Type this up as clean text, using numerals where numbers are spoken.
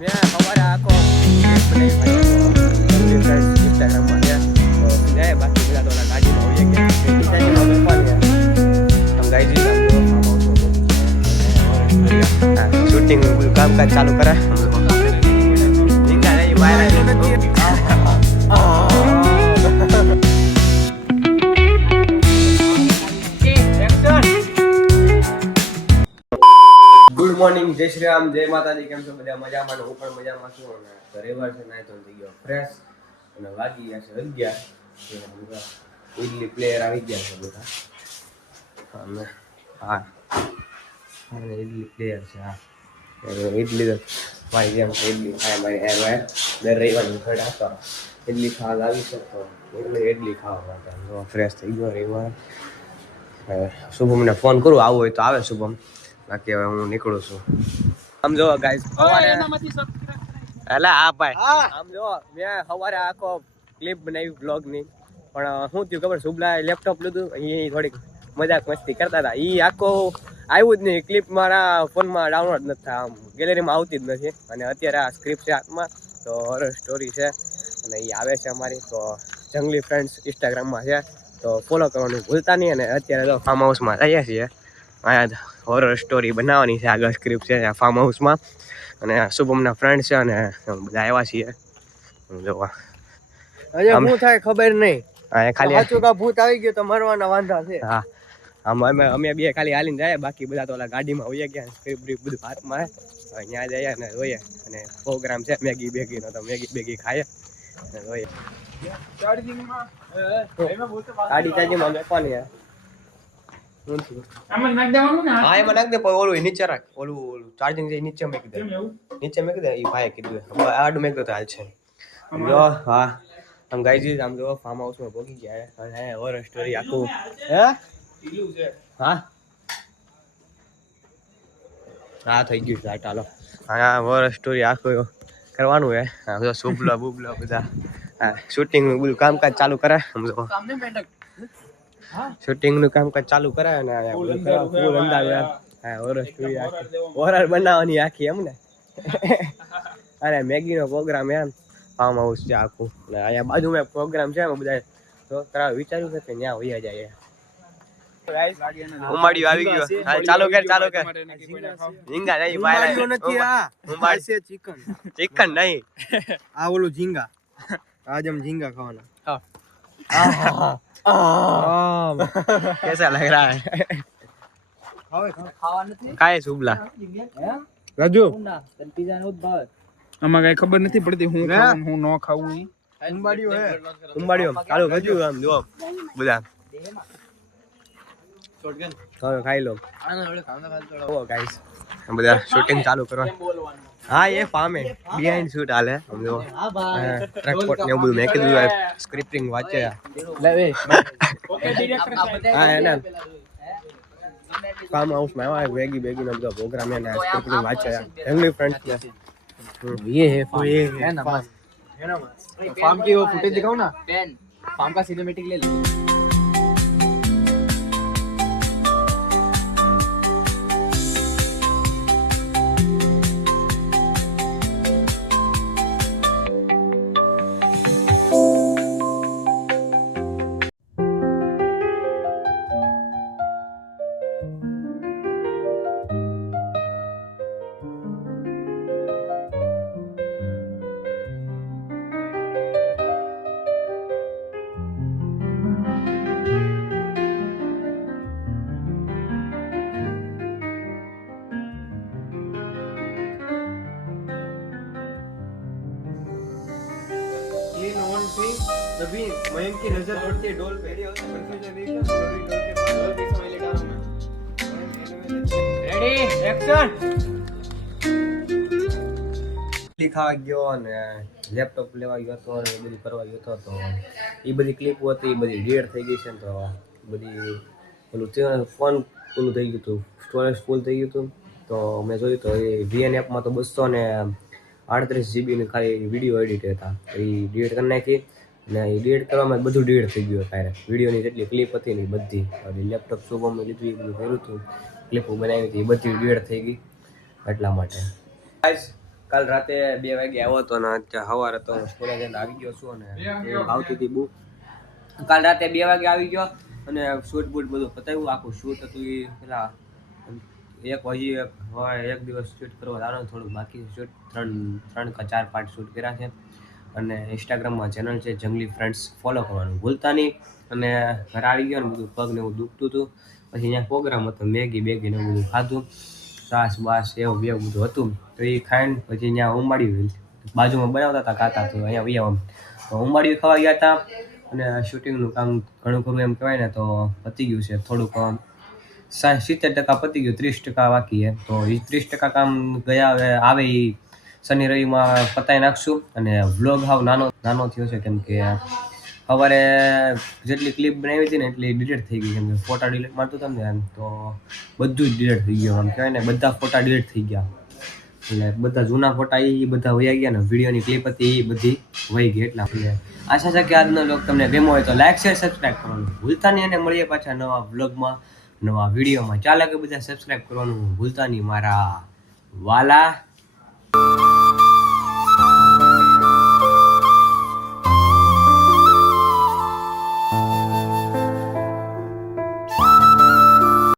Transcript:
મેં સવારે આખો ઇન્સ્ટાગ્રામમાં છે તો જાય બાકી બધા તો ગાડીમાં હોઈએ ગયા શૂટિંગ કામકાજ ચાલુ કરે ગુડ મોર્નિંગ, જય શ્રી રામ, જય માતાજી. કેમ છો બધા? મજામાં? હું પણ મજામાં છું. અને રવિવાર છે, નાય તો થઈ ગયો ફ્રેશ અને વાગી ગયા છે 11. ઇડલી પ્લેયર આવી ગયા છે બધા. અને હા ઇડલી પ્લેયર છે. હા ઇડલી તો મારી જેમ ઇડલી ખાય મારી હેર વાયર દર રવિવારની ઘરે આવતા ઇડલી ખાવા આવી શકતો એટલે ઇડલી ખાવા માટે ફ્રેશ થઈ ગયો રવિવાર. શુભમને ફોન કરું આવું હોય તો આવે શુભમ, બાકી હવે હું નીકળું છું. આમ જો ગાઈસ એટલે હા ભાઈ આમ જો મેં સવારે આખો ક્લિપ બનાવી બ્લોગની, પણ શું થયું ખબર? શુભલાએ લેપટોપ લીધું, એ થોડીક મજાક મસ્તી કરતા હતા, એ આખો આવ્યું જ નહીં. ક્લિપ મારા ફોનમાં ડાઉનલોડ નથી થાય, આમ ગેલેરીમાં આવતી જ નથી. અને અત્યારે આ સ્ક્રિપ્ટ છે હાથમાં, તો હોરર સ્ટોરી છે અને એ આવે છે અમારી. તો જંગલી ફ્રેન્ડ્સ ઇન્સ્ટાગ્રામમાં છે, તો ફોલો કરવાનું ભૂલતા નહીં. અને અત્યારે તો ફાર્મ હાઉસમાં આવ્યા છીએ, અહીંયા હોરર સ્ટોરી બનાવવાની છે. આગળ સ્ક્રિપ્ટ છે ફાર્મ હાઉસમાં, અને શુભમના ફ્રેન્ડ છે અને બધા આવ્યા છીએ જોવા. શું થાય ખબર નહીં, ખાલી સાચું કા ભૂત આવી ગયું તો મરવાના વાંધા છે. હા અમે બે ખાલી હાલીને જાય, બાકી બધા તો ગાડીમાં હોઈએ ગયા. સ્ક્રિપ્ટ બ્રીપ બધું હાથમાં ત્યાં જઈએ અને જોઈએ. અને પ્રોગ્રામ છે મેગી બેગીનો, તો મેગી બેગી ખાઈએ અને જોઈએ. ગાડી ચાર્જિંગમાં મેકવાની યાર. આમાં નાખ દેવાનું ને? હા એમાં નાખ દે, પણ ઓલું નીચે રાખ. ઓલું ચાર્જિંગ જે નીચે મેકી દે, નીચે મેકી દે. એ ભાઈ કીધું આડું મેક દો તો હાલ છે. જો હા આમ ગાઈઝ આમ જો ફાર્મ હાઉસમાં પહોંચી ગયા અને હોરર સ્ટોરી આખું હે પીલું છે. હા હા થઈ ગયું છે. ચાલો હા હોરર સ્ટોરી આખું કરવાનું હે. આમ જો શુભલા બુબલા બધા હા શૂટિંગ નું બધું કામકાજ ચાલુ કરે. સમજો શૂટિંગ નું કામકાજ ચાલુ કરાય ને ફૂલ અંદાજ હોરર બનાવવાની આખી એમ ને. અરે મેગી નો પ્રોગ્રામ એમ ફાર્મ હાઉસ છે આખું, ને અહીંયા બાજુમાં પ્રોગ્રામ છે. બધા તો તારા વિચાર્યું છે કે ત્યાં હોયા જાય. ઉમાડિયો આવી ગયો. હા ચાલુ કર ઝીંગા નહીં બાયલા નથી. આ ઉમાડ છે ચિકન. ચિકન નહીં આ ઓલું ઝીંગા. આજ हम झींगा खाना. हाँ कैसा लग रहा है? કાય શુભલા રાજુ આમાં કઈ ખબર નથી પડતી હું ખાવું હું ન ખાવું. ઉંબાડિયો ચાલુ રાજુ આમ જો બધા હવે ખાઈ લો. ઓ ગાઈસ બધા શૂટિંગ ચાલુ કરવા. હા એ ફાર્મે બિહાઇન્ડ શૂટ હાલે. સમજો ટ્રેકપોટ ને બધું મેં કીધું સ્ક્રિપ્ટિંગ વાંચે હા એને ફાર્મ હાઉસમાં આવ્યા. મેગી બેગી નો બધો પ્રોગ્રામ એને સ્ક્રિપ્ટિંગ વાંચે જંગલી ફ્રેન્ડ્સ ને ये है ना फार्म की वो फुटेज दिखाओ ना पेन फार्म का सिनेमैटिक ले ले. तभी मयंक की नजर पड़ती है डोल पे. Ready action. ખાવા ગયો અને લેપટોપ લેવા ગયો હતો અને એ બધું કરવા ગયો હતો, તો એ બધી ક્લિપ હતી એ બધી ડિલીટ થઈ ગઈ છે. તો બધી ઓલું ફોન ઓલું થઈ ગયું હતું, સ્ટોરેજ ફૂલ થઈ ગયું હતું. તો મેં જોયું તો એ VN એપમાં તો 238 GB ખાલી વિડીયો એડિટ હતા, એ ડિલીટ કરી નાખી. ને એ ડિલીટ કરવામાં બધું ડિલીટ થઈ ગયું ડાયરેક્ટ. વિડીયોની જેટલી ક્લિપ હતી ને બધી લેપટોપ શુભમે લીધું એ બધું કર્યું હતું, ક્લિપો બનાવી હતી એ બધી ડિલીટ થઈ ગઈ. એટલા માટે ગાઈસ કાલ રાતે 2 વાગે આવ્યો હતો ને અત્યારે સવારે તો સ્કૂલે જઈને આવી ગયો છું અને આવતી હતી બહુ. કાલ રાતે 2 વાગે આવી ગયો અને શૂટ બૂટ બધું પતાવ્યું. આખું શૂટ હતું એ પેલા એક દિવસ શૂટ કરવા દાનો થોડું બાકી શૂટ 3 કે 4 પાર્ટ શૂટ કર્યા છે. અને ઇન્સ્ટાગ્રામમાં ચેનલ છે જંગલી ફ્રેન્ડ્સ, ફોલો કરવાનું ભૂલતા નહીં. અને ઘરે આવી ગયો ને બધું પગને એવું દુખતું હતું. પછી અહીંયા પ્રોગ્રામ હતો, મેગી બેગી ને બધું ખાધું, છાસ બાસ એવું બધું હતું. તો એ ખાઈને પછી અહીંયા ઉંબાડિયું બાજુમાં બનાવતા હતા કાકા, તો અહીંયા આવ્યા ઉંબાડિયું ખાવા ગયા હતા. અને શૂટિંગનું કામ ઘણું ખરું એમ કહેવાય ને તો પતી ગયું છે. થોડુંક 70% પતી ગયું, 30% બાકી છે. તો એ 30% કામ ગયા આવે એ શનિ રવિમાં પતાવી નાખશું. અને વ્લોગ હાવ નાનો થયો છે કેમ કે સવારે જેટલી ક્લિપ બનાવી હતી ને એટલી ડિલીટ થઈ ગઈ. કેમ કે ફોટા ડિલીટ મારતું હતું ને તો બધું જ ડિલીટ થઈ ગયું. આમ કહેવાય ને બધા ફોટા ડિલીટ થઈ ગયા. એટલે બધા જૂના ફોટા એ બધા વયા ગયા ને વિડીયોની ક્લિપ હતી એ બધી વહી ગઈ. એટલા એટલે આશા છે કે આજનો વ્લોગ તમને ગમ્યો હોય તો લાઈક શેર સબસ્ક્રાઈબ કરવાનું ભૂલતા નહીં. અને મળીએ પાછા નવા વ્લોગમાં, નવા વિડીયોમાં. ચાલે કે બધા સબસ્ક્રાઈબ કરવાનું ભૂલતા નહીં મારા વાલા.